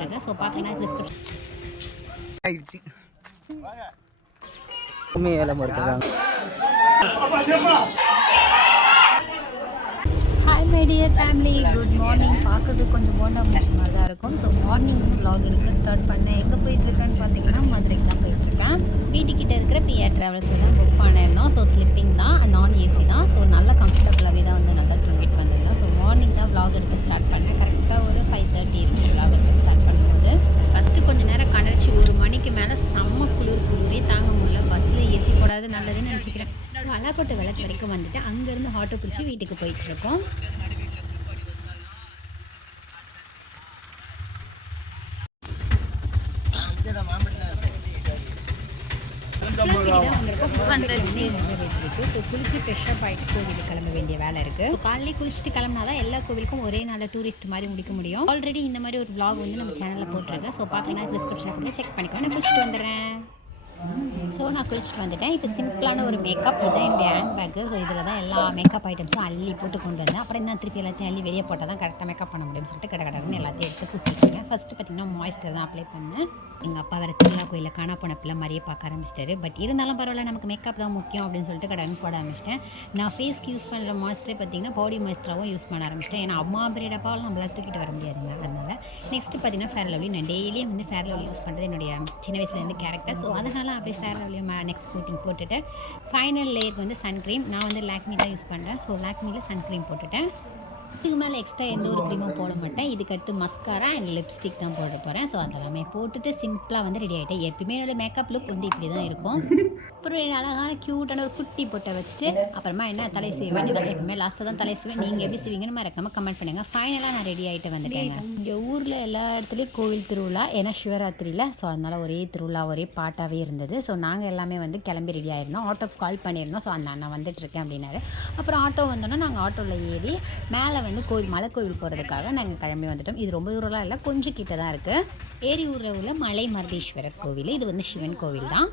போயிட்டுருக்கேன் ஸோ பார்த்தீங்கன்னா டிஸ்கிரிப்ஷன் ஆயிடுச்சு வேலை hi my dear family good morning பார்க்கறதுக்கு கொஞ்சம் போண்டா மாதிரி தான் இருக்கும் ஸோ மார்னிங் vlog எடுக்க ஸ்டார்ட் பண்ணேன் எங்கே போயிட்டுருக்கேன்னு பார்த்தீங்கன்னா மதுரைக்கு தான் போயிட்டுருக்கேன் வீட்டுக்கிட்ட இருக்கிற பிஆர் ட்ராவல்ஸில் தான் புக் பண்ணியிருந்தோம் ஸோ ஸ்லிப்பிங் தான் நான் ஏசி தான் ஸோ நல்லா கம்ஃபர்டபுளாகவே தான் வந்து நல்லா தூங்கிட்டு வந்திருந்தோம் ஸோ மார்னிங் தான் vlog எடுக்க ஸ்டார்ட் பண்ணேன் கரெக்டாக ஒரு ஃபைவ் தேர்ட்டி இருக்கு vlog எடுக்க ஸ்டார்ட் ஃபஸ்ட்டு கொஞ்ச நேரம் கணர்ச்சி ஒரு மணிக்கு மேலே செம்ம குளிர் குளிரே தாங்க முடியல. பஸ்ஸில் ஏசி போடாது நல்லதுன்னு நினச்சிக்கிறேன். ஸோ அலாக்கோட்டை விளக்கு வரைக்கும் வந்துட்டு அங்கேருந்து ஆட்டோ பிடிச்சி வீட்டுக்கு போயிட்டுருக்கோம் வந்துருச்சு இருக்குது ஸோ குளிச்சு ஃப்ரெஷ்ஷப் ஆகிட்டு கோவிலுக்கு கிளம்ப வேண்டிய வேலை இருக்குது So, காலையிலே குளிச்சுட்டு கிளம்பினா தான் எல்லா கோவிலுக்கும் ஒரே நாளில் டூரிஸ்ட் மாதிரி முடிக்க முடியும். ஆல்ரெடி இந்த மாதிரி ஒரு ப்ளாக் வந்து நம்ம சேனலில் போட்டிருக்கேன். ஸோ பார்த்தீங்கன்னா டிஸ்கிரிப்ஷனில் கூட செக் பண்ணிக்கோ நான் குளிச்சுட்டு வந்துடுறேன். ஸோ நான் குளிச்சுட்டு வந்துட்டேன். இப்போ சிம்பிளான ஒரு மேக்கப் இதுதான் என்னுடைய ஹேண்ட் பேக்கு ஸோ இதில் தான் எல்லா மேக்கப் ஐட்டம்ஸும் அள்ளி போட்டு கொண்டு வந்தேன். அப்புறம் என்ன திருப்பி எல்லாத்தையும் அள்ளி வெளியே போட்டால் தான் கரெக்டாக மேக்கப் பண்ண முடியும்னு சொல்லிட்டு கடை கடன்னு எல்லாத்தையும் எடுத்து பூசிட்டுருக்கேன் ஃபஸ்ட்டு பார்த்தீங்கன்னா மாய்ஸ்டர் தான் அப்ளை பண்ணேன். எங்கள் அப்பா வேறு திருவிழா கோயிலில் காணா போன பிள்ளை மாதிரியே பார்க்க ஆரம்பிச்சிட்டாரு. பட் இருந்தாலும் பரவாயில்ல நமக்கு மேக்கப் தான் முக்கியம் அப்படின்னு சொல்லிட்டு கடன் போட ஆரம்பிச்சிட்டேன். நான் ஃபேஸ்க்கு யூஸ் பண்ணுற மாய்ஸ்டர் பார்த்தீங்கன்னா பாடி மாய்ஸ்டராகவும் யூஸ் பண்ண ஆரம்பிச்சிட்டேன். ஏன்னா அம்மா பெரிய டப்பாவில் தூக்கிட்டு வர முடியாதுங்க அதனால். நெக்ஸ்ட் பார்த்தீங்கன்னா ஃபேர் லவ்லி நான் டெய்லியும் வந்து ஃபேர் லவ்லி யூஸ் பண்ணுறது என்னுடைய சின்ன வயசுலேருந்து கேரக்டர் ஸோ அதனால் அப்படியே ஃபேர் லவ்லி நெக்ஸ்ட் கோட்டிங் போட்டுட்டு ஃபைனல் லேயர் வந்து சன்க்ரீம் நான் வந்து லாக்மி தான் யூஸ் பண்ணுறேன் ஸோ லாக்மியில் சன்க்ரீம் போட்டுட்டேன். இதுக்கு மேலே எக்ஸ்ட்ரா எந்த ஒரு க்ரீமும் போட மாட்டேன். இதுக்கு அடுத்து மஸ்காரா அண்ட் லிப்ஸ்டிக் தான் போட போகிறேன் ஸோ அதெல்லாமே போட்டுட்டு சிம்பிளாக வந்து ரெடி ஆகிட்டேன் எப்பயுமே என்னோட மேக்கப் லுக் வந்து இப்படி தான் இருக்கும். அப்புறம் அழகான க்யூட்டான ஒரு குட்டி பொட்டை வச்சுட்டு அப்புறமா என்ன தலை செய்ய வேண்டியதான் எப்பவுமே லாஸ்ட்டாக தான் தலை செய்வேன். நீங்கள் எப்படி செய்வீங்கன்னு மறக்காம கமெண்ட் பண்ணுங்கள் ஃபைனலாக நான் ரெடி ஆகிட்டு வந்துட்டேங்க. இங்கே ஊரில் எல்லா இடத்துலையும் கோவில் திருவிழா. ஏன்னா சிவராத்திரியில். ஸோ அதனால் ஒரே திருவிழா ஒரே பாட்டாகவே இருந்தது. ஸோ நாங்கள் எல்லாமே வந்து கிளம்பி ரெடி ஆயிருந்தோம். ஆட்டோக்கு கால் பண்ணியிருந்தோம். ஸோ அந்த அண்ணா வந்துட்டு இருக்கேன் அப்படின்னாரு. அப்புறம் ஆட்டோ வந்தோன்னா நாங்கள் ஆட்டோவில் ஏறி மேலே வந்து கோவில் மலை கோவில் போகிறதுக்காக நாங்கள் கிளம்பி வந்துட்டோம். இது ரொம்ப தூரம்லாம் இல்லை கொஞ்சம் கிட்ட தான் இருக்குது ஏரி ஊரில் உள்ள மலை மருதீஸ்வரர் கோவில் இது வந்து சிவன் கோவில் தான்.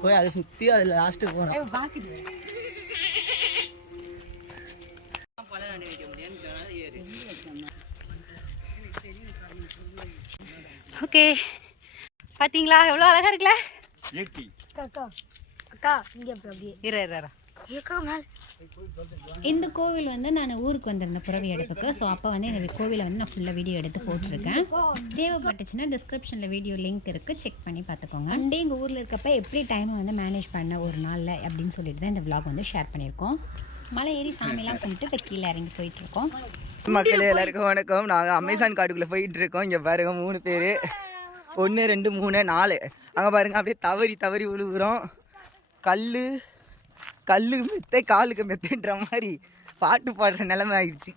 போய் அதை சுற்றி அதில் லாஸ்ட்டு போகிறோம் ஓகே. பார்த்தீங்களா எவ்வளோ அழகாக இருக்குல்ல? அக்கா இங்க அப்படி அப்படியே. இரு இரு ஏக்கா மேல. இந்த கோவில் வந்து நான் ஊருக்கு வந்திருந்தேன் புறவி எடுப்புக்கு ஸோ அப்போ வந்து இந்த கோவிலை வந்து நான் ஃபுல்லாக வீடியோ எடுத்து போட்டிருக்கேன். தேவைப்பட்டுச்சுன்னா டிஸ்கிரிப்ஷனில் வீடியோ லிங்க் இருக்குது செக் பண்ணி பார்த்துக்கோங்க. அண்டே எங்கள் ஊரில் இருக்கப்ப எப்படி டைமை வந்து மேனேஜ் பண்ண ஒரு நாளில் அப்படின்னு சொல்லிட்டு தான் இந்த vlog வந்து ஷேர் பண்ணியிருக்கோம். மலை ஏறி சாமிலாம் கும்பிட்டு இப்போ கீழே இறங்கி போயிட்டுருக்கோம் மக்களே எல்லாருக்கும் வணக்கம். நாங்கள் அமேசான் காட்டுக்குள்ளே போயிட்டு இருக்கோம் இங்கே பாருங்க மூணு பேர். ஒன்று ரெண்டு மூணு நாலு. அங்கே பாருங்க அப்படியே தவறி தவறி விழுகுறோம் கல் கல்லுக்கு மெத்தை காலுக்கு மெத்தைன்ற மாதிரி பாட்டு பாடுற நிலைமை ஆயிடுச்சு.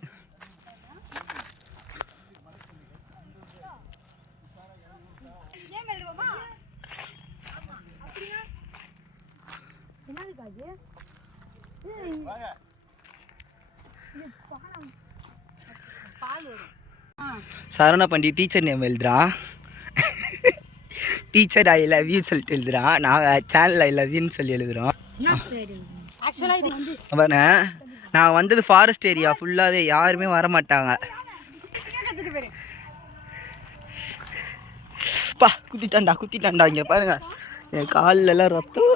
சரவண பண்டி டீச்சர் நேம் எழுதுறான் டீச்சர் ஐ லவ் யூ சொல்லிட்டு எழுதுறான் நாங்கள் சேனல் ஐ லவ் யூன்னு சொல்லி எழுதுறோம். நான் வந்தது ஃபாரஸ்ட் ஏரியா ஃபுல்லாகவே யாருமே வர மாட்டாங்க பா குத்திட்டான்டா குத்திட்டான்டா இங்கே பாருங்க. என் கால்ல எல்லாம் ரத்தம்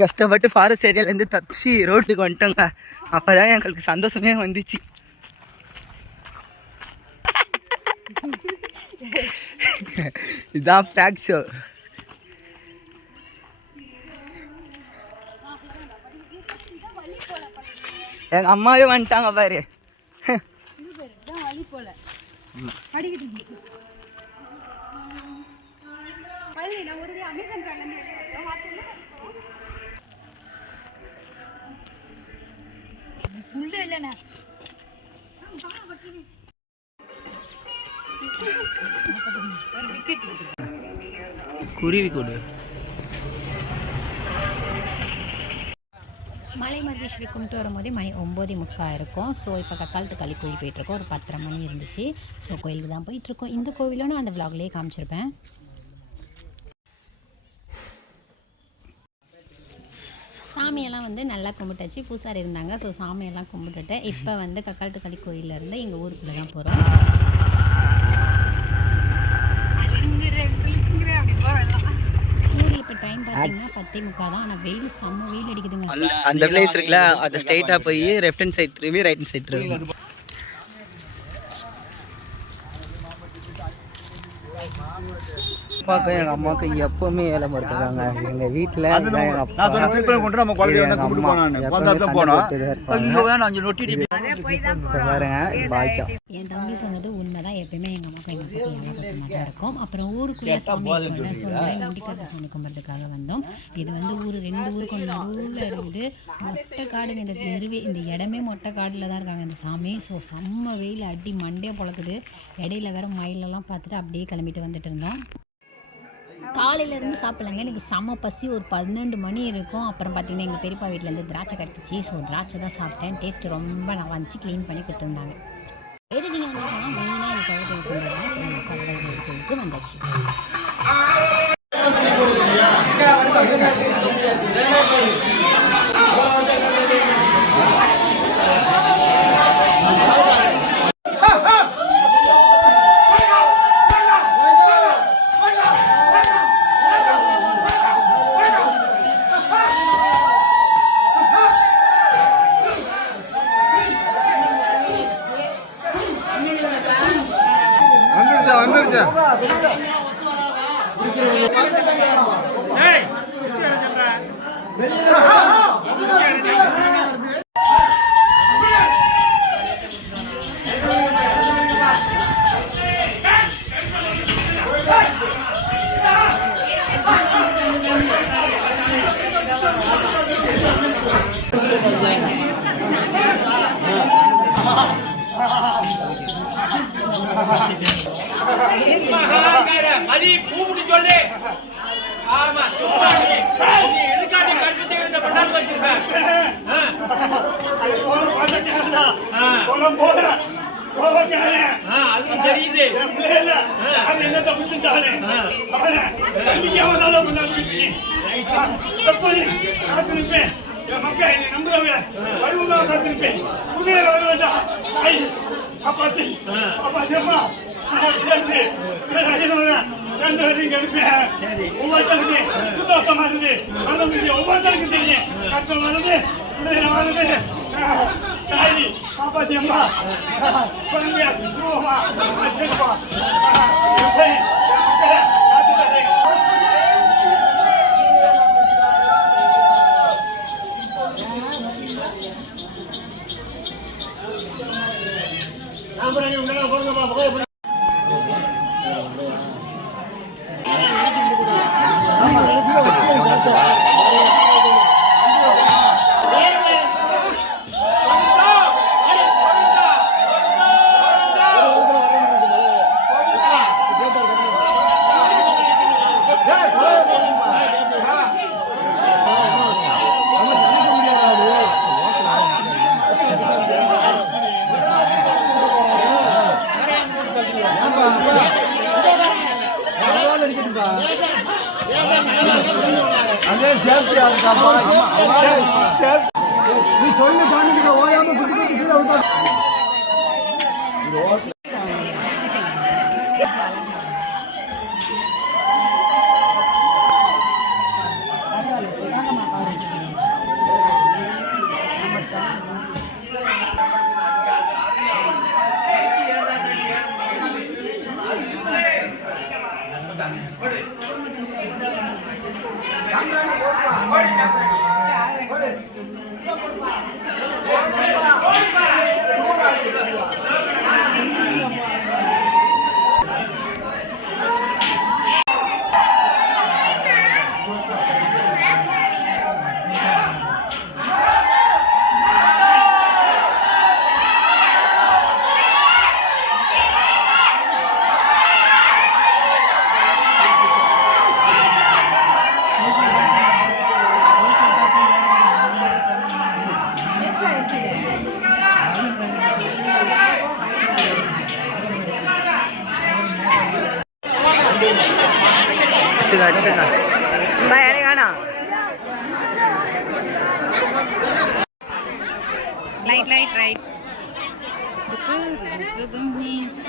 கஷ்டப்பட்டு ஃபாரஸ்ட் ஏரியாலேருந்து தப்பிச்சு ரோட்டுக்கு வந்துட்டோங்க. அப்போ தான் எங்களுக்கு சந்தோஷமே வந்துச்சு. இதான் ஃப்ராக் ஷோ எங்கள் அம்மாவே வந்துட்டாங்க பாரு. படிக்கிட்டு உள்ள இல்லைண்ணா குருவி கூடு. மலை மகேஸ்வரி கும்பிட்டு வரும்போதே மணி ஒம்போதே முக்கா இருக்கும். ஸோ இப்போ கக்காலத்து களி கோயில் போயிட்டுருக்கோம் ஒரு பத்தரை மணி இருந்துச்சு. ஸோ கோயிலுக்கு தான் போயிட்டுருக்கோம் இந்த கோவிலும் நான் அந்த vlogலயே காமிச்சிருப்பேன். சாமியெல்லாம் வந்து நல்லா கும்பிட்டாச்சு. பூசாரி இருந்தாங்க. ஸோ சாமியெல்லாம் கும்பிட்டுட்டு இப்போ வந்து கக்காலத்து களி கோயிலேருந்து எங்கள் ஊருக்குள்ளே தான் போகிறோம் இப்போ டைம் பார்த்தீங்கன்னா பத்தே முக்கா தான். ஆனால் வெயில் செம்ம வெயில் அடிக்குதுங்க. அந்த அந்த பிளேஸ் இருக்குல்ல அதை ஸ்ட்ரைட்டாக போய் லெஃப்ட் ஹேண்ட் சைட் திரும்பி ரைட் ஹேண்ட் சைட் திரும்பி. அப்பாவுக்கும் எங்கள் அம்மாவுக்கும் எப்பவுமே வேலை மறுத்துறாங்க எங்கள் வீட்டில் பாருங்க பாய்க்கா என் தம்பி சொன்னது உண்மைதான். எப்பயுமே எங்கள் அம்மாக்கும் எங்கள் அப்பாவுக்கும் தான் இருக்கும். அப்புறம் ஊருக்குள்ளே சாமி இருக்கும்ல ஸோ நொண்டிக்கார சாமி கும்பிட்றதுக்காக வந்தோம். இது வந்து ஊர் ரெண்டு ஊருக்கும் நடுவில் இருக்குது. மொட்டை காடுங்க இந்த தெருவே இந்த இடமே மொட்டை காடில் தான் இருக்காங்க இந்த சாமி. ஸோ செம்ம வெயில் அடி மண்டே பொழக்குது. இடையில வேற மயிலெல்லாம் பார்த்துட்டு அப்படியே கிளம்பிட்டு வந்துட்டு இருந்தோம். காலையிலேருந்து சாப்பிடலங்க. எனக்கு செம்ம பசி. ஒரு பன்னெண்டு மணி இருக்கும். அப்புறம் பார்த்தீங்கன்னா எங்கள் பெரியப்பா வீட்டிலேருந்து திராட்சை கிடச்சிச்சு. ஸோ திராட்சை தான் சாப்பிட்டேன். டேஸ்ட்டு ரொம்ப நல்லா வந்துச்சு க்ளீன் பண்ணி கொடுத்துருந்தாங்க. எது நீங்கள் வந்திருக்கோம்னா மெயினாக எனக்கு கொண்டு ஸோ எங்கள் அப்பா கோயிலுக்கு வந்தாச்சு. மதி கூப்பிட்டு சொல்லு ஆமா சும்மா நீ. எதுக்காண்டி கற்பத்தை இந்த பண்ணாம வச்சிருக்க ஒவ்வொருத்தருக்கும் தெரியும் கஷ்டம் வருது வருது தாய் காப்பாத்தி அம்மா குழந்தையா குருவமா நீ சொல்லு பாண்டிக்கிட்ட ஓயாம லைட் ரைட் மீன்ஸ்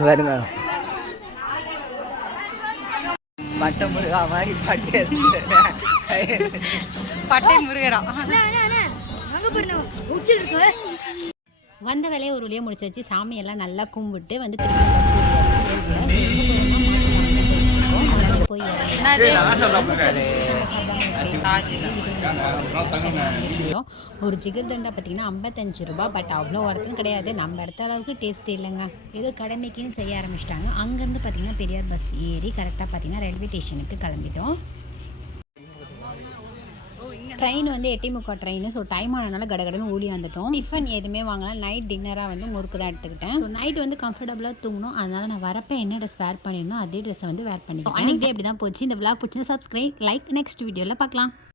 வருங்க பட்டை முருகா மாதிரி பட்டு பட்டை முருகரா வந்த வேலையை ஒரு வழியாக முடிச்சு வச்சு சாமியெல்லாம் நல்லா கும்பிட்டு வந்து திரும்பி பஸ் ஏறியாச்சு. அதனால போய் பார்த்தீங்கன்னா ஐம்பத்தஞ்சு ரூபா பட் அவ்வளோ ஒருத்தம் கிடையாது. நம்ம இடத்த அளவுக்கு டேஸ்ட் இல்லைங்க. ஏதோ கடமைக்குன்னு செய்ய ஆரம்பிச்சிட்டாங்க. அங்கேருந்து பார்த்தீங்கன்னா பெரியார் பஸ் ஏறி கரெக்டாக பார்த்தீங்கன்னா ரயில்வே ஸ்டேஷனுக்கு கிளம்பிட்டோம். ட்ரெயின் வந்து எட்டி முக்கா ட்ரெயின் ஸோ டைம் ஆனனால கடகடன்னு ஓடி வந்துட்டோம். டிஃபன் எதுவுமே வாங்கலாம் நைட் டின்னராக வந்து முறுக்கு தான் எடுத்துக்கிட்டேன். ஸோ நைட் வந்து கம்ஃபர்டபுளாக தூங்கணும். அதனால நான் வரப்போ என்ன ட்ரெஸ் வேர் பண்ணியிருந்தோம் அதே ட்ரெஸ்ஸை வந்து வேர் பண்ணிக்கிட்டேன். அன்றைக்கி அப்படி தான் போச்சு. இந்த விளாக் பிடிச்சி சப்ஸ்கிரைப் லைக் நெக்ஸ்ட் வீடியோவில் பார்க்கலாம்.